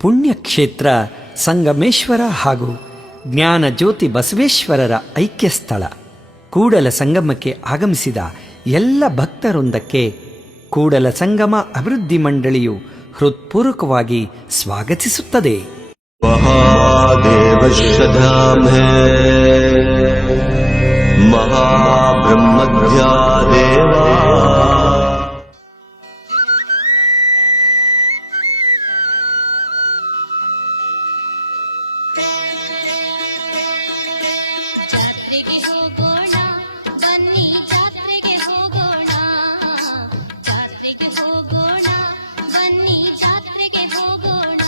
ಪುಣ್ಯಕ್ಷೇತ್ರ ಸಂಗಮೇಶ್ವರ ಹಾಗೂ ಜ್ಞಾನ ಜ್ಯೋತಿ ಬಸವೇಶ್ವರರ ಐಕ್ಯ ಸ್ಥಳ ಕೂಡಲ ಸಂಗಮಕ್ಕೆ ಆಗಮಿಸಿದ ಎಲ್ಲ ಭಕ್ತರೊಂದಕ್ಕೆ ಕೂಡಲ ಸಂಗಮ ಅಭಿವೃದ್ಧಿ ಮಂಡಳಿಯು ಹೃತ್ಪೂರ್ವಕವಾಗಿ ಸ್ವಾಗತಿಸುತ್ತದೆ. महादेवश्रधाम है महाब्रह्मध्यादेवा ಜಾತ್ರೆಗೆ ಹೋಗೋಣ ಬನ್ನಿ ಜಾತ್ರೆಗೆ ಹೋಗೋಣ ಜಾತ್ರೆಗೆ ಹೋಗೋಣ ಬನ್ನಿ ಜಾತ್ರೆಗೆ ಹೋಗೋಣ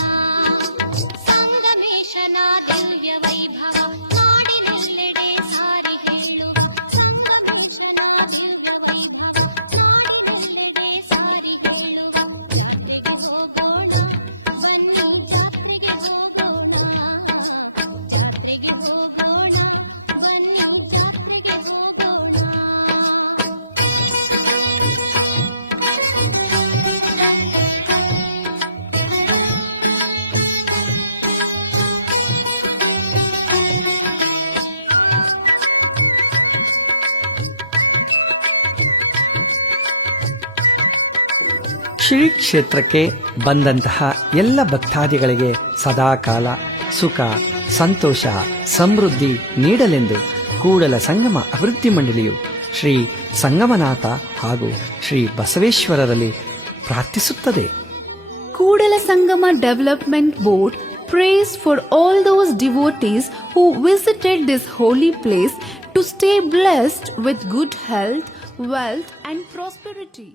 ಸಂಗಮೇಶನ ದಿವ್ಯ ವೈಭವ ನಾಡಿನೆಲ್ಲೆಡೆ ಸಾರಿ ಹೇಳು ಸಂಗಮೇಶನ ದಿವ್ಯ ವೈಭವ ನಾಡಿನೆಲ್ಲೆಡೆ ಸಾರಿ ಹೇಳು ಜಾತ್ರೆಗೆ ಹೋಗೋಣ ಬನ್ನಿ ಜಾತ್ರೆಗೆ ಹೋಗೋಣ ಜಾತ್ರೆಗೆ ಹೋಗೋಣ ಬನ್ನಿ ಜಾತ್ರೆಗೆ ಹೋಗೋಣ. ಶ್ರೀ ಕ್ಷೇತ್ರಕ್ಕೆ ಬಂದಂತಹ ಎಲ್ಲ ಭಕ್ತಾದಿಗಳಿಗೆ ಸದಾಕಾಲ ಸುಖ ಸಂತೋಷ ಸಮೃದ್ಧಿ ನೀಡಲೆಂದು ಕೂಡಲ ಸಂಗಮ ಅಭಿವೃದ್ಧಿ ಮಂಡಳಿಯು ಶ್ರೀ ಸಂಗಮನಾಥ ಹಾಗೂ Shri ಬಸವೇಶ್ವರರಲ್ಲಿ ಪ್ರಾರ್ಥಿಸುತ್ತದೆ. Kudala Sangama Development Board prays for all those devotees who visited this holy place to stay blessed with good health, wealth and prosperity.